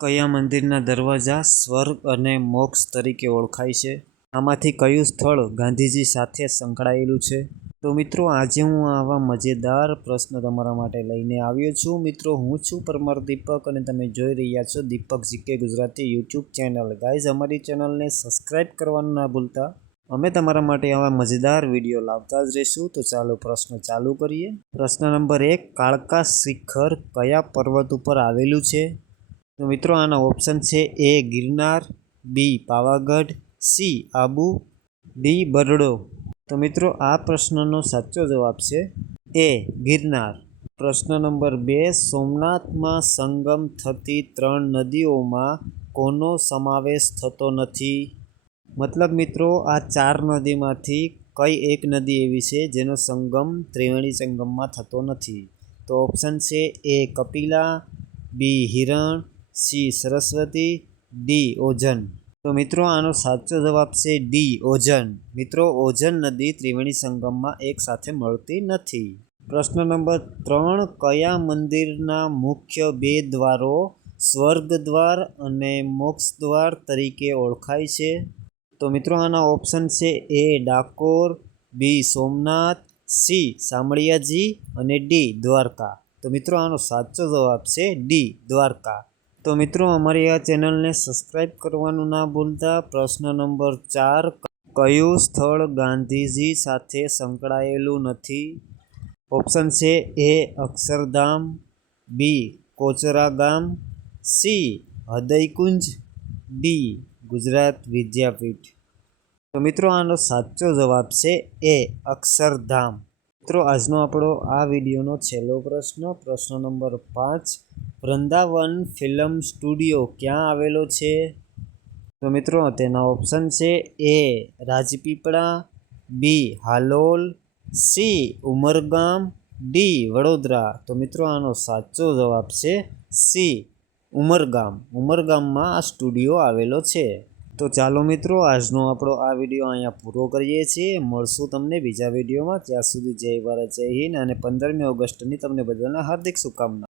કયા મંદિરના દરવાજા સ્વર્ગ અને મોક્ષ તરીકે ઓળખાય છે? આમાંથી કયું સ્થળ ગાંધીજી સાથે સંકળાયેલું છે? તો મિત્રો, આજે હું આવા મજેદાર પ્રશ્ન તમારા માટે લઈને આવ્યો છું. મિત્રો, હું છું પરમાર દીપક અને તમે જોઈ રહ્યા છો Deepak GK Gujarati YouTube channel. Guys, અમારી ચેનલને સબસ્ક્રાઈબ કરવાનું ના ભૂલતા. અમે તમારા માટે આવા મજેદાર વિડીયો લાવતા જ રહીશું. તો ચાલો પ્રશ્ન ચાલુ કરીએ. પ્રશ્ન નંબર 1, કાળકા શિખર કયા પર્વત ઉપર આવેલું છે? તો મિત્રો, આના ઓપ્શન છે: એ ગિરનાર, બી પાવાગઢ, સી આબુ, ડી બરડો. તો મિત્રો, આ પ્રશ્નનો સાચો જવાબ છે એ ગિરનાર. પ્રશ્ન નંબર 2, સોમનાથમાં સંગમ થતી 3 નદીઓમાં કોનો સમાવેશ થતો નથી? મતલબ મિત્રો, આ 4 નદીમાંથી કઈ એક નદી એવી છે જેનો સંગમ ત્રિવેણી સંગમમાં થતો નથી? તો ઓપ્શન છે: A Kapila, B Hiran, C Saraswati, D ઓઝન. તો મિત્રો, આનો સાચો જવાબ છે ડી ઓઝન. મિત્રો, ઓઝન નદી ત્રિવેણી સંગમમાં એક સાથે મળતી નથી. પ્રશ્ન નંબર 3, કયા મંદિરના મુખ્ય 2 દ્વારો સ્વર્ગદ્વાર અને મોક્ષદ્વાર તરીકે ઓળખાય છે? તો મિત્રો, આના ઓપ્શન છે: એ ડાકોર, બી સોમનાથ, સી શામળિયાજી અને ડી દ્વારકા. તો મિત્રો, આનો સાચો જવાબ છે ડી દ્વારકા. તો મિત્રો, અમારી આ ચેનલને સબસ્ક્રાઈબ કરવાનું ના ભૂલતા. પ્રશ્ન નંબર 4, કયું સ્થળ ગાંધીજી સાથે સંકળાયેલું નથી? ઓપ્શન છે: એ અક્ષરધામ, બી કોચરા ગામ, સી હૃદયકુંજ, ડી ગુજરાત વિદ્યાપીઠ. તો મિત્રો, આનો સાચો જવાબ છે એ અક્ષરધામ. મિત્રો, આજનો આપણો આ વિડીયોનો છેલ્લો પ્રશ્ન નંબર 5, વૃંદાવન ફિલ્મ સ્ટુડિયો ક્યાં આવેલો છે? તો મિત્રો, તેના ઓપ્શન છે: એ રાજપીપળા, બી હાલોલ, સી ઉમરગામ, ડી વડોદરા. તો મિત્રો, આનો સાચો જવાબ છે સી ઉમરગામ. ઉમરગામમાં આ સ્ટુડિયો આવેલો છે. તો ચાલો મિત્રો, આજનો આપણો આ વિડીયો અહીંયા પૂરો કરીએ છીએ. મળશું તમને બીજા વિડીયોમાં. ત્યાં સુધી જય ભારત, જય હિન્દ અને 15મી ઓગસ્ટની તમને બધાને હાર્દિક શુભકામનાઓ.